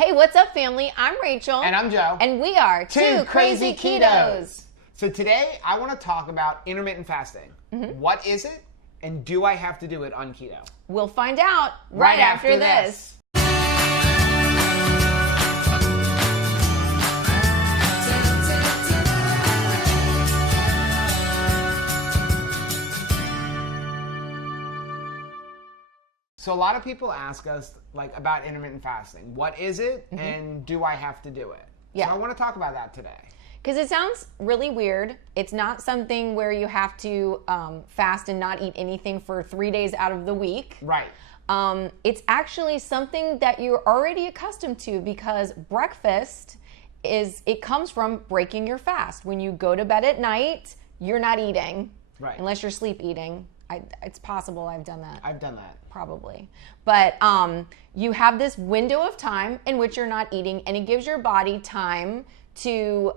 Hey, what's up, family? I'm Rachel. And I'm Joe. And we are Two Crazy Ketos. So today, I want to talk about intermittent fasting. What is it, and do I have to do it on keto? We'll find out right after this. So a lot of people ask us about intermittent fasting. What is it, and do I have to do it? Yeah. So I want to talk about that today. Because it sounds really weird. It's not something where you have to fast and not eat anything for 3 days out of the week. Right. It's actually something that you're already accustomed to because breakfast it comes from breaking your fast. When you go to bed at night, you're not eating. Right. Unless you're sleep eating. It's possible I've done that. I've done that. Probably. But you have this window of time in which you're not eating, and it gives your body time to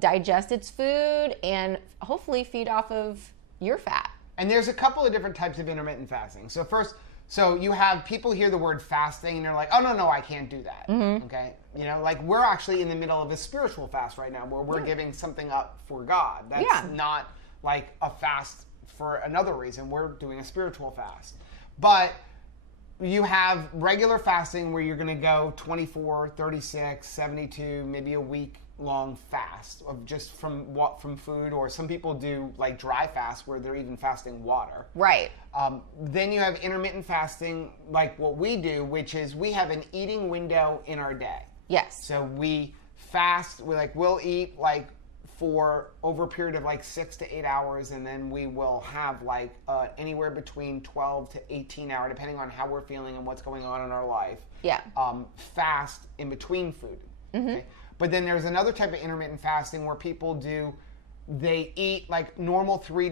digest its food and hopefully feed off of your fat. And there's a couple of different types of intermittent fasting. So first, you have people hear the word fasting and they're like, oh, no, I can't do that. Okay? You know, we're actually in the middle of a spiritual fast right now where we're giving something up for God. That's not like a fast for another reason. We're doing a spiritual fast. But you have regular fasting where you're going to go 24, 36, 72, maybe a week long fast of just from food, or some people do dry fast where they're even fasting water. Right. Then you have intermittent fasting like what we do, which is we have an eating window in our day. Yes. So we fast, we'll eat for over a period of 6 to 8 hours, and then we will have anywhere between 12 to 18 hours, depending on how we're feeling and what's going on in our life. Yeah. Fast in between food. Okay? But then there's another type of intermittent fasting where people they eat normal 3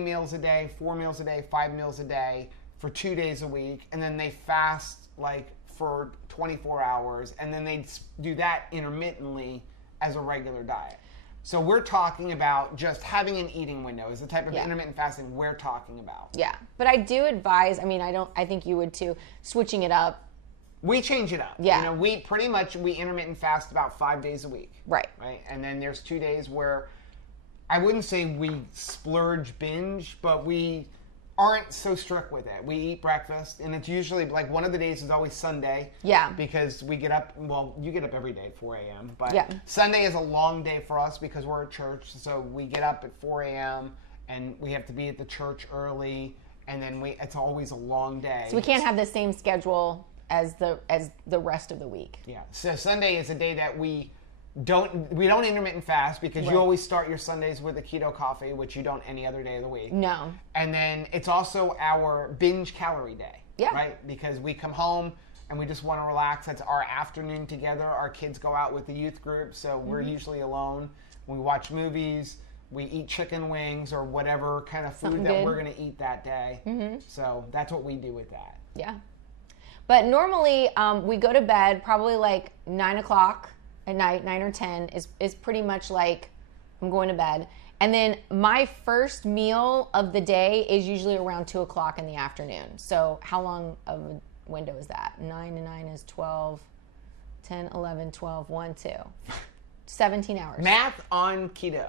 meals a day, 4 meals a day, 5 meals a day for 2 days a week, and then they fast for 24 hours, and then they do that intermittently as a regular diet. So we're talking about just having an eating window is the type of intermittent fasting we're talking about. Yeah, but I do advise, I think you would too, switching it up. We change it up. Yeah. You know, we intermittent fast about 5 days a week. Right. Right. And then there's 2 days where I wouldn't say we splurge binge, but we aren't so strict with it. We eat breakfast, and it's usually one of the days is always Sunday. Yeah. Because we get up, you get up every day at 4 a.m. But Sunday is a long day for us because we're at church. So we get up at 4 a.m. and we have to be at the church early, and then it's always a long day. So we can't have the same schedule as the rest of the week. Yeah. So Sunday is a day that we don't intermittent fast because you always start your Sundays with a keto coffee, which you don't any other day of the week. No. And then it's also our binge calorie day. Yeah. Right? Because we come home and we just want to relax. That's our afternoon together. Our kids go out with the youth group, so we're usually alone. We watch movies. We eat chicken wings or whatever kind of food that we're going to eat that day. So that's what we do with that. Yeah. But normally we go to bed probably 9 o'clock at night, 9 or 10 is pretty much I'm going to bed. And then my first meal of the day is usually around 2 o'clock in the afternoon. So how long of a window is that? 9 to 9 is 12, 10, 11, 12, 1, 2. 17 hours. Math on keto.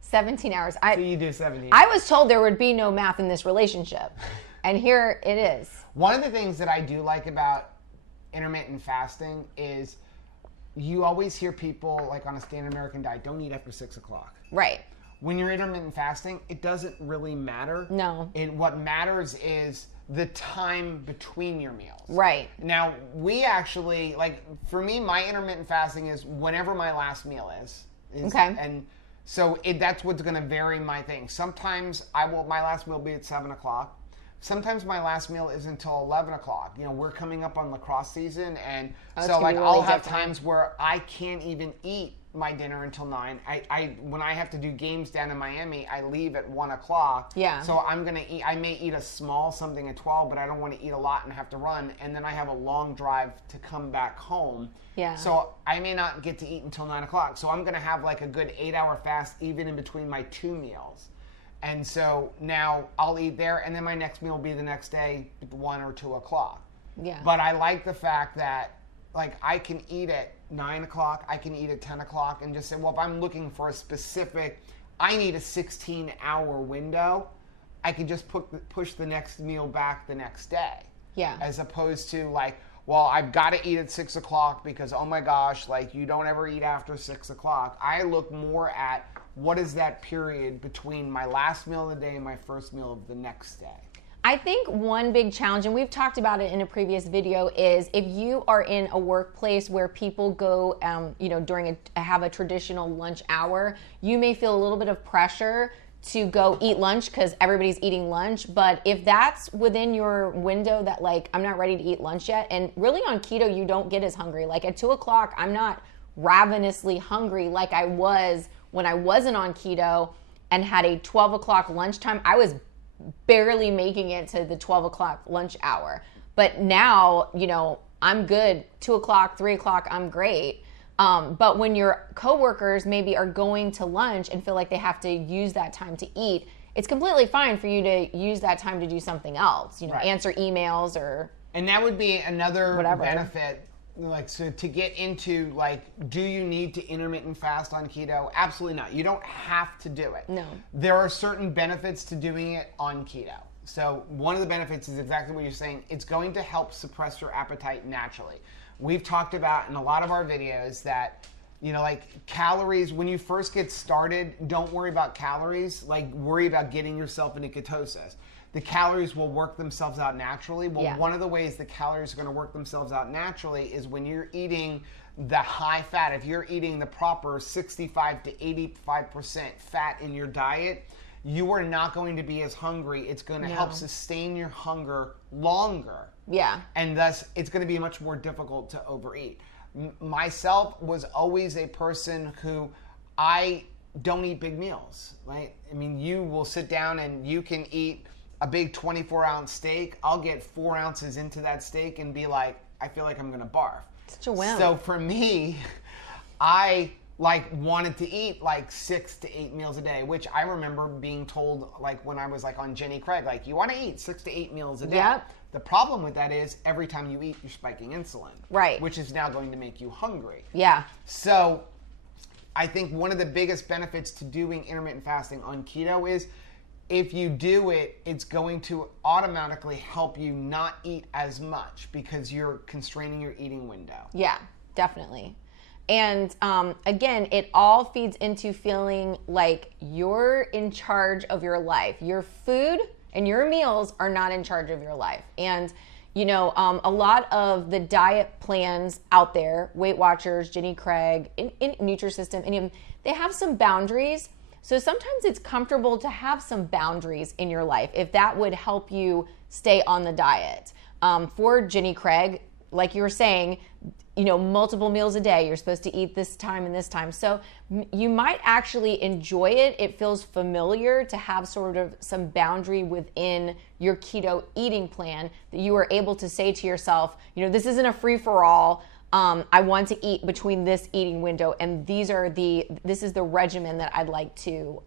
17 hours. So you do 17 hours. I was told there would be no math in this relationship. And here it is. One of the things that I do like about intermittent fasting is you always hear people on a standard American diet, don't eat after 6 o'clock. Right. When you're intermittent fasting, it doesn't really matter. No. What matters is the time between your meals. Right. Now, we actually, for me, my intermittent fasting is whenever my last meal is. Okay. And so that's what's going to vary my thing. Sometimes my last meal will be at 7 o'clock. Sometimes my last meal is until 11 o'clock. You know, we're coming up on lacrosse season, and I'll have times where I can't even eat my dinner until 9. When I have to do games down in Miami, I leave at 1 o'clock. Yeah. So I'm going to eat, I may eat a small something at 12, but I don't want to eat a lot and have to run. And then I have a long drive to come back home. Yeah. So I may not get to eat until 9 o'clock. So I'm going to have a good 8-hour fast even in between my 2 meals. And so now I'll eat there, and then my next meal will be the next day at 1 or 2 o'clock. Yeah. But I like the fact that like I can eat at 9 o'clock, I can eat at 10 o'clock, and just say, well, if I'm looking for a specific, I need a 16-hour window, I can just push the next meal back the next day. Yeah. As opposed to like, well, I've got to eat at 6 o'clock because, oh my gosh, like you don't ever eat after 6 o'clock. I look more at what is that period between my last meal of the day and my first meal of the next day. I think one big challenge, and we've talked about it in a previous video, is if you are in a workplace where people go, have a traditional lunch hour, you may feel a little bit of pressure to go eat lunch because everybody's eating lunch. But if that's within your window that like, I'm not ready to eat lunch yet, and really on keto, you don't get as hungry. Like at 2 o'clock, I'm not ravenously hungry like I was when I wasn't on keto and had a 12 o'clock lunchtime. I was barely making it to the 12 o'clock lunch hour. But now, I'm good. 2 o'clock, 3 o'clock, I'm great. But when your coworkers maybe are going to lunch and feel like they have to use that time to eat, it's completely fine for you to use that time to do something else, right. Answer emails or... And that would be another whatever. Benefit. Like, so to get into, like, do you need to intermittent fast on keto? Absolutely not. You don't have to do it. No. There are certain benefits to doing it on keto. So one of the benefits is exactly what you're saying. It's going to help suppress your appetite naturally. We've talked about in a lot of our videos that, like calories, when you first get started, don't worry about calories. Like, worry about getting yourself into ketosis. The calories will work themselves out naturally. Well, One of the ways the calories are going to work themselves out naturally is when you're eating the high fat. If you're eating the proper 65 to 85% fat in your diet, you are not going to be as hungry. It's going to help sustain your hunger longer. Yeah. And thus, it's going to be much more difficult to overeat. Myself was always a person who I don't eat big meals, right? I mean, you will sit down and you can eat a big 24-ounce steak. I'll get 4 ounces into that steak and be like, I feel like I'm going to barf. Such a whim. So for me, I wanted to eat 6 to 8 meals a day, which I remember being told when I was on Jenny Craig, you want to eat 6 to 8 meals a day. Yep. The problem with that is every time you eat, you're spiking insulin. Right. Which is now going to make you hungry. Yeah. So I think one of the biggest benefits to doing intermittent fasting on keto is if you do it, it's going to automatically help you not eat as much because you're constraining your eating window. Yeah, definitely. And again, it all feeds into feeling like you're in charge of your life. Your food and your meals are not in charge of your life. And, a lot of the diet plans out there, Weight Watchers, Jenny Craig, in Nutrisystem, any of them, they have some boundaries. So sometimes it's comfortable to have some boundaries in your life if that would help you stay on the diet. For Jenny Craig, like you were saying, multiple meals a day, you're supposed to eat this time and this time. So you might actually enjoy it. It feels familiar to have sort of some boundary within your keto eating plan that you are able to say to yourself, this isn't a free-for-all. I want to eat between this eating window, and this is the regimen that I'd like to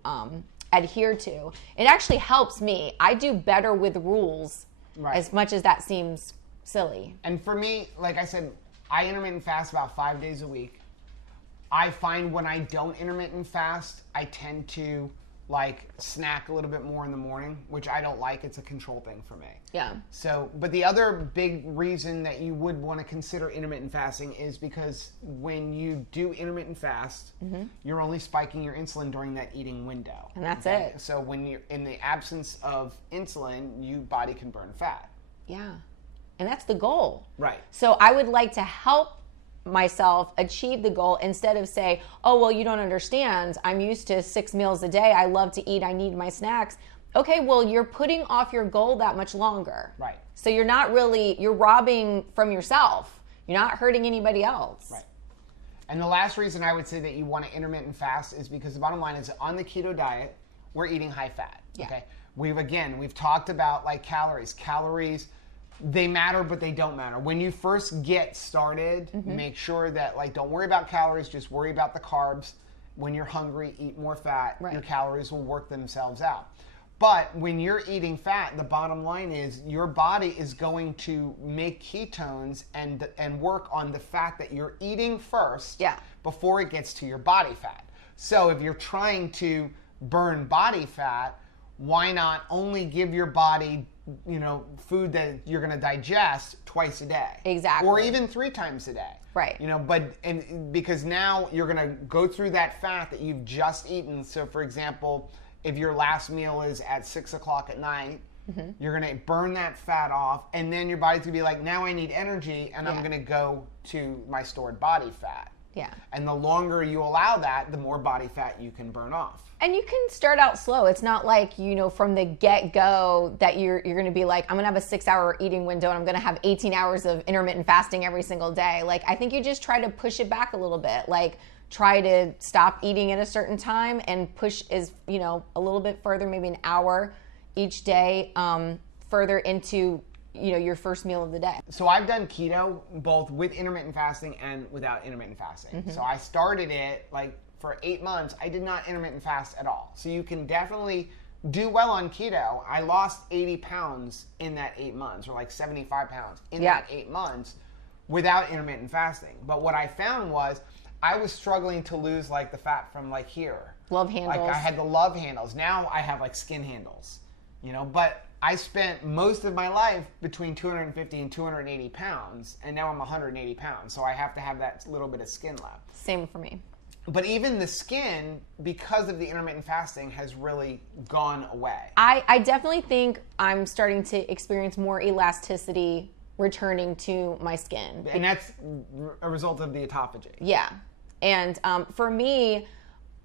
adhere to. It actually helps me. I do better with rules, right, as much as that seems silly. And for me, like I said, I intermittent fast about 5 days a week. I find when I don't intermittent fast, I tend to snack a little bit more in the morning, which I don't like. It's a control thing for me. Yeah. So, but the other big reason that you would want to consider intermittent fasting is because when you do intermittent fast, you're only spiking your insulin during that eating window. And that's it. So when you're in the absence of insulin, your body can burn fat. Yeah. And that's the goal. Right. So I would like to help myself achieve the goal instead of say, oh, well, you don't understand. I'm used to 6 meals a day. I love to eat. I need my snacks. Okay, well, you're putting off your goal that much longer. Right. So you're robbing from yourself. You're not hurting anybody else. Right. And the last reason I would say that you want to intermittent fast is because the bottom line is on the keto diet, we're eating high fat. Yeah. Okay. We've talked about calories. Calories, they matter, but they don't matter. When you first get started, make sure that don't worry about calories, just worry about the carbs. When you're hungry, eat more fat. Right. Your calories will work themselves out. But when you're eating fat, the bottom line is your body is going to make ketones and work on the fat that you're eating first before it gets to your body fat. So if you're trying to burn body fat, why not only give your body, food that you're going to digest twice a day? Exactly. Or even 3 times a day. Right. Because now you're going to go through that fat that you've just eaten. So for example, if your last meal is at 6 o'clock at night, you're going to burn that fat off, and then your body's going to be like, now I need energy, and I'm going to go to my stored body fat. Yeah. And the longer you allow that, the more body fat you can burn off. And you can start out slow. It's not like, from the get-go that you're going to be like, I'm going to have a 6-hour eating window and I'm going to have 18 hours of intermittent fasting every single day. Like, I think you just try to push it back a little bit. Like, try to stop eating at a certain time and push a little bit further, maybe an hour each day, further into your first meal of the day. So I've done keto both with intermittent fasting and without intermittent fasting. So I started it for 8 months. I did not intermittent fast at all. So you can definitely do well on keto. I lost 80 pounds in that 8 months, or 75 pounds in that 8 months without intermittent fasting. But what I found was I was struggling to lose the fat from here. Love handles. I had the love handles. Now I have skin handles, but I spent most of my life between 250 and 280 pounds, and now I'm 180 pounds. So I have to have that little bit of skin left. Same for me. But even the skin, because of the intermittent fasting, has really gone away. I definitely think I'm starting to experience more elasticity returning to my skin. And that's a result of the autophagy. Yeah. And for me,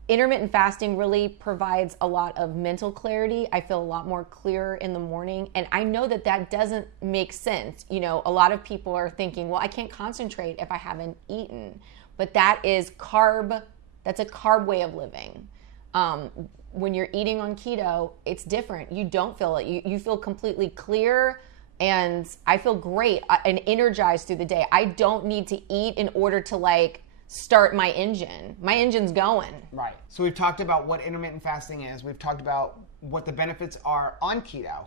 intermittent fasting really provides a lot of mental clarity. I feel a lot more clear in the morning. And I know that doesn't make sense. A lot of people are thinking, well, I can't concentrate if I haven't eaten. But that's a carb way of living. When you're eating on keto, it's different. You don't feel it. You feel completely clear, and I feel great and energized through the day. I don't need to eat in order to start my engine. My engine's going. Right. So we've talked about what intermittent fasting is. We've talked about what the benefits are on keto.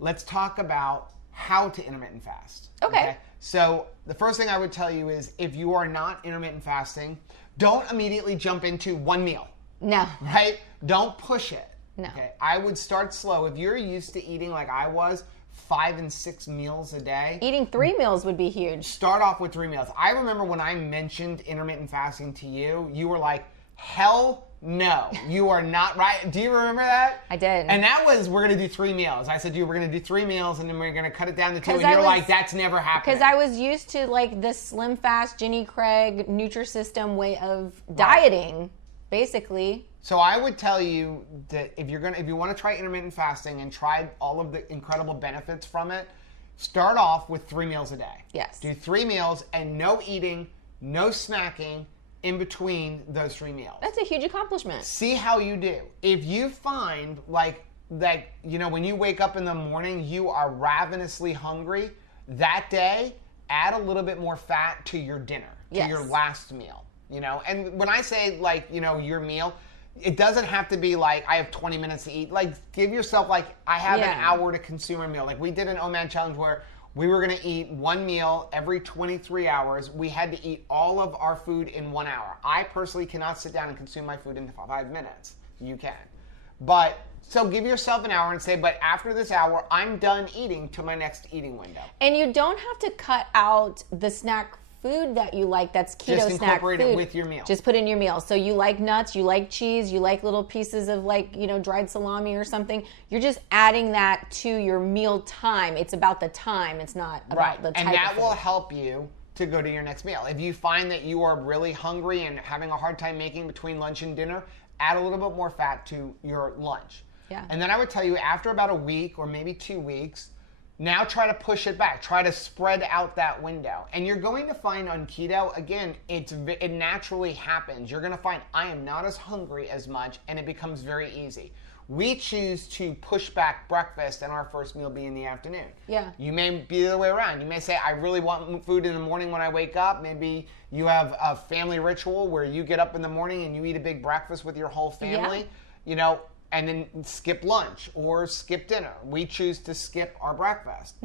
Let's talk about how to intermittent fast. Okay. So the first thing I would tell you is, if you are not intermittent fasting, don't immediately jump into one meal. No. Right? Don't push it. No. Okay. I would start slow. If you're used to eating like I was, 5 and 6 meals a day. Eating 3 meals would be huge. Start off with 3 meals. I remember when I mentioned intermittent fasting to you, you were like, hell no, you are not right. Do you remember that? I did. And that was, we're going to do 3 meals. I said to you, we're going to do 3 meals and then we're going to cut it down to 2. And you're like, that's never happening. Because I was used to the Slim Fast, Jenny Craig, Nutrisystem way of dieting, basically. So I would tell you that if you want to try intermittent fasting and try all of the incredible benefits from it, start off with 3 meals a day. Yes. Do 3 meals and no eating, no snacking in between those 3 meals. That's a huge accomplishment. See how you do. If you find that, when you wake up in the morning, you are ravenously hungry, that day, add a little bit more fat to your dinner, to your last meal, And when I say, your meal, it doesn't have to be I have 20 minutes to eat. Give yourself, I have an hour to consume a meal. We did an OMAD challenge where we were going to eat 1 meal every 23 hours. We had to eat all of our food in 1 hour. I personally cannot sit down and consume my food in 5 minutes. You can. So give yourself an hour and say, but after this hour, I'm done eating to my next eating window. And you don't have to cut out the snack food that you like that's keto snack food. Just incorporate it with your meal. Just put in your meal. So you like nuts, you like cheese, you like little pieces of dried salami or something. You're just adding that to your meal time. It's about the time. It's not about the type of food. And that will help you to go to your next meal. If you find that you are really hungry and having a hard time making between lunch and dinner, add a little bit more fat to your lunch. Yeah. And then I would tell you, after about a week or maybe 2 weeks, now try to push it back. Try to spread out that window. And you're going to find on keto, again, it naturally happens. You're going to find I am not as hungry as much, and it becomes very easy. We choose to push back breakfast and our first meal be in the afternoon. Yeah. You may be the other way around. You may say, I really want food in the morning when I wake up. Maybe you have a family ritual where you get up in the morning and you eat a big breakfast with your whole family. and then skip lunch or skip dinner. We choose to skip our breakfast.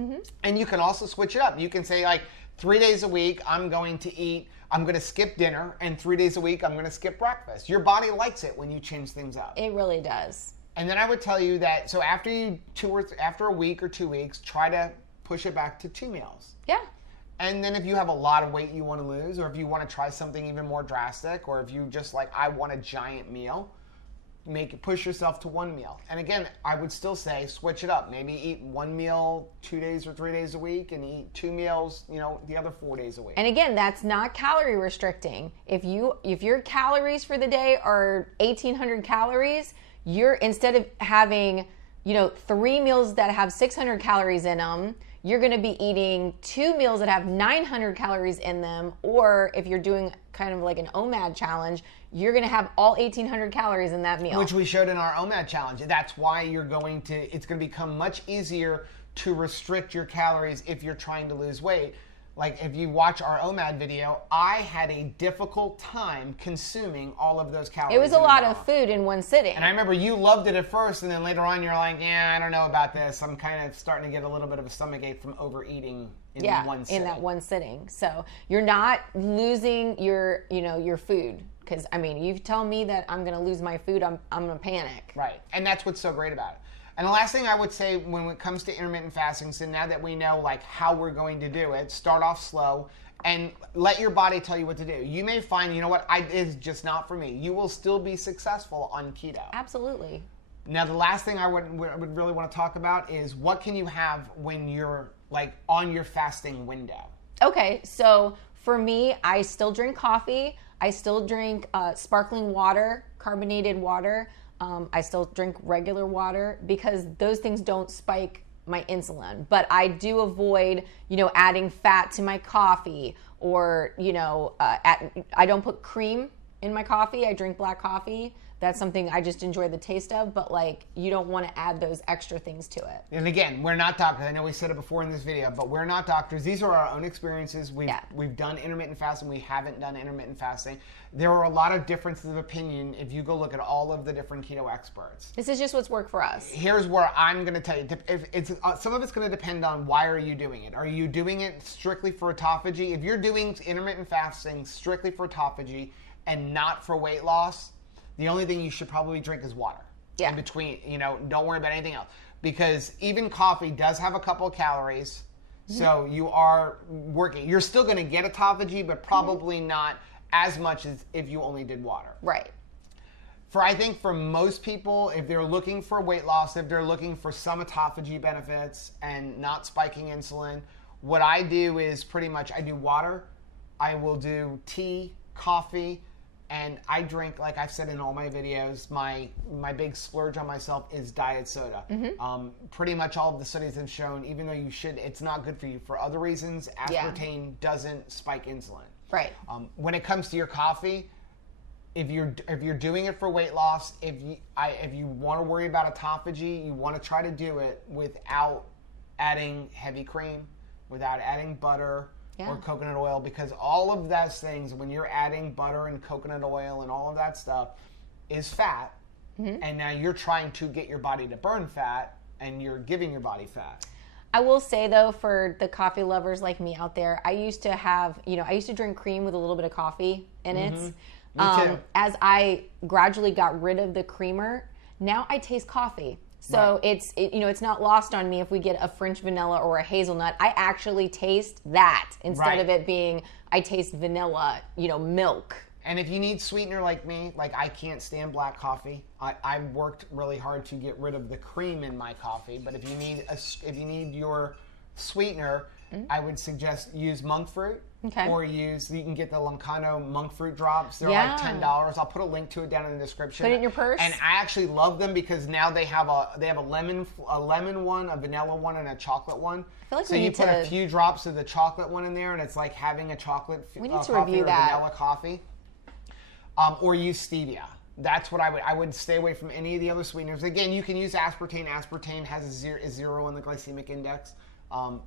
And you can also switch it up. You can say like 3 days a week, I'm going to skip dinner, and 3 days a week, I'm going to skip breakfast. Your body likes it when you change things up. It really does. And then I would tell you that, so after a week or 2 weeks, try to push it back to 2 meals. Yeah. And then if you have a lot of weight you want to lose, or if you want to try something even more drastic, or if you just like, I want a giant meal, push yourself to 1 meal. And again, I would still say switch it up. Maybe eat 1 meal 2 days or 3 days a week, and eat 2 meals, the other 4 days a week. And again, that's not calorie restricting. If your calories for the day are 1,800 calories, instead of having 3 meals that have 600 calories in them, you're going to be eating 2 meals that have 900 calories in them. Or if you're doing kind of like an OMAD challenge, you're going to have all 1,800 calories in that meal. Which we showed in our OMAD challenge. That's why it's going to become much easier to restrict your calories if you're trying to lose weight. Like if you watch our OMAD video, I had a difficult time consuming all of those calories. It was a lot of food in one sitting. And I remember you loved it at first, and then later on you're like, yeah, I don't know about this. I'm kind of starting to get a little bit of a stomachache from overeating in one sitting. In that one sitting. So you're not losing your food. Because, you tell me that I'm going to lose my food, I'm going to panic. Right. And that's what's so great about it. And the last thing I would say when it comes to intermittent fasting, so now that we know like how we're going to do it, start off slow and let your body tell you what to do. You may find, it's just not for me. You will still be successful on keto. Absolutely. Now, the last thing I would really want to talk about is what can you have when you're like on your fasting window? Okay, so for me, I still drink coffee. I still drink sparkling water, carbonated water. I still drink regular water because those things don't spike my insulin. But I do avoid, adding fat to my coffee or, I don't put cream in my coffee. I drink black coffee. That's something I just enjoy the taste of, but you don't want to add those extra things to it. And again, we're not doctors. I know we said it before in this video, but we're not doctors. These are our own experiences. We've done intermittent fasting. We haven't done intermittent fasting. There are a lot of differences of opinion if you go look at all of the different keto experts. This is just what's worked for us. Here's where I'm going to tell you. Some of it's going to depend on why are you doing it. Are you doing it strictly for autophagy? If you're doing intermittent fasting strictly for autophagy and not for weight loss, the only thing you should probably drink is water. Yeah. In between, don't worry about anything else. Because even coffee does have a couple of calories. Mm-hmm. So you are working. You're still going to get autophagy, but probably not as much as if you only did water. Right. I think for most people, if they're looking for weight loss, if they're looking for some autophagy benefits and not spiking insulin, what I do is pretty much I do water. I will do tea, coffee, and I drink, like I've said in all my videos, my big splurge on myself is diet soda. Mm-hmm. Pretty much all of the studies have shown, even though it's not good for you for other reasons, aspartame doesn't spike insulin. Right. When it comes to your coffee, if you're doing it for weight loss, if you want to worry about autophagy, you want to try to do it without adding heavy cream, without adding butter. Yeah. Or coconut oil, because all of those things, when you're adding butter and coconut oil and all of that stuff, is fat. Mm-hmm. And now you're trying to get your body to burn fat, and you're giving your body fat. I will say, though, for the coffee lovers like me out there, I used to drink cream with a little bit of coffee in it. Mm-hmm. Me too. As I gradually got rid of the creamer, now I taste coffee. So right. It's not lost on me if we get a French vanilla or a hazelnut. I actually taste that instead of it being, I taste vanilla, milk. And if you need sweetener like me, like I can't stand black coffee. I worked really hard to get rid of the cream in my coffee. But if you need your sweetener, mm-hmm. I would suggest use monk fruit. Okay. Or you can get the Loncano monk fruit drops. They're like $10. I'll put a link to it down in the description. Put it in your purse. And I actually love them because now they have a lemon one, a vanilla one, and a chocolate one. I feel like so you put a few drops of the chocolate one in there, and it's like having a chocolate we need to coffee review or that. vanilla coffee. Or use stevia. That's what I would stay away from any of the other sweeteners. Again, you can use aspartame. Aspartame has a zero in the glycemic index.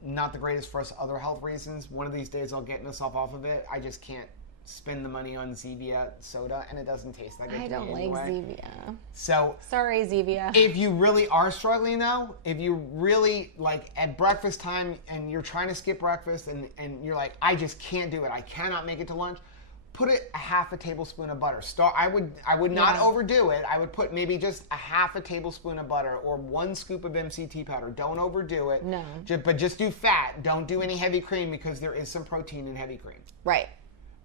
Not the greatest for us other health reasons. One of these days I'll get myself off of it. I just can't spend the money on Zevia soda, and it doesn't taste like it. I don't like Zevia. So sorry, Zevia. if you really are struggling though, if you really like at breakfast time and you're trying to skip breakfast and you're like, I just can't do it, I cannot make it to lunch, put it a half a tablespoon of butter. I would not overdo it. I would put maybe just a half a tablespoon of butter or 1 scoop of MCT powder. Don't overdo it. No. But just do fat. Don't do any heavy cream because there is some protein in heavy cream. Right.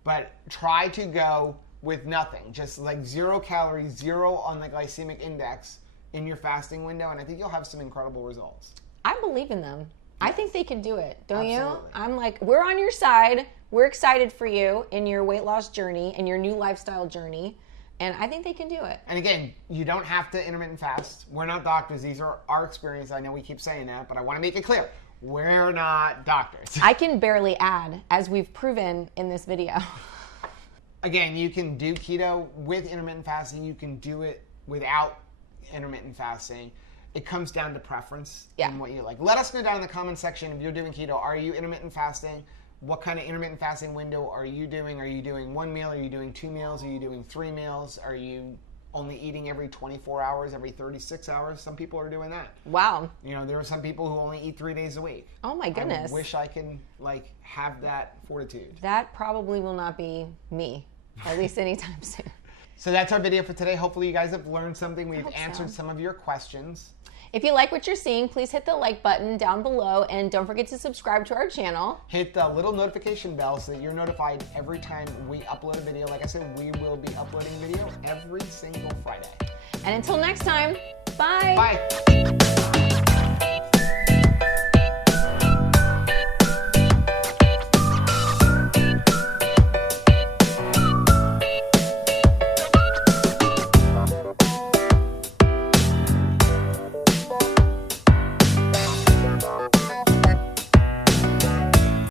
But try to go with nothing. Just like 0 calories, 0 on the glycemic index in your fasting window, and I think you'll have some incredible results. I believe in them. I think they can do it. Don't Absolutely. you? I'm like, we're on your side. We're excited for you in your weight loss journey and your new lifestyle journey. And I think they can do it. And again, you don't have to intermittent fast. We're not doctors. These are our experience. I know we keep saying that, but I want to make it clear. We're not doctors. I can barely add, as we've proven in this video. Again, you can do keto with intermittent fasting. You can do it without intermittent fasting. It comes down to preference and what you like. Let us know down in the comment section if you're doing keto. Are you intermittent fasting? What kind of intermittent fasting window are you doing? Are you doing 1 meal? Are you doing 2 meals? Are you doing 3 meals? Are you only eating every 24 hours, every 36 hours? Some people are doing that. Wow. You know, there are some people who only eat 3 days a week. Oh my goodness. I wish I can have that fortitude. That probably will not be me, at least anytime soon. So that's our video for today. Hopefully you guys have learned something. We've answered some of your questions. If you like what you're seeing, please hit the like button down below and don't forget to subscribe to our channel. Hit the little notification bell so that you're notified every time we upload a video. Like I said, we will be uploading video every single Friday. And until next time, bye. Bye.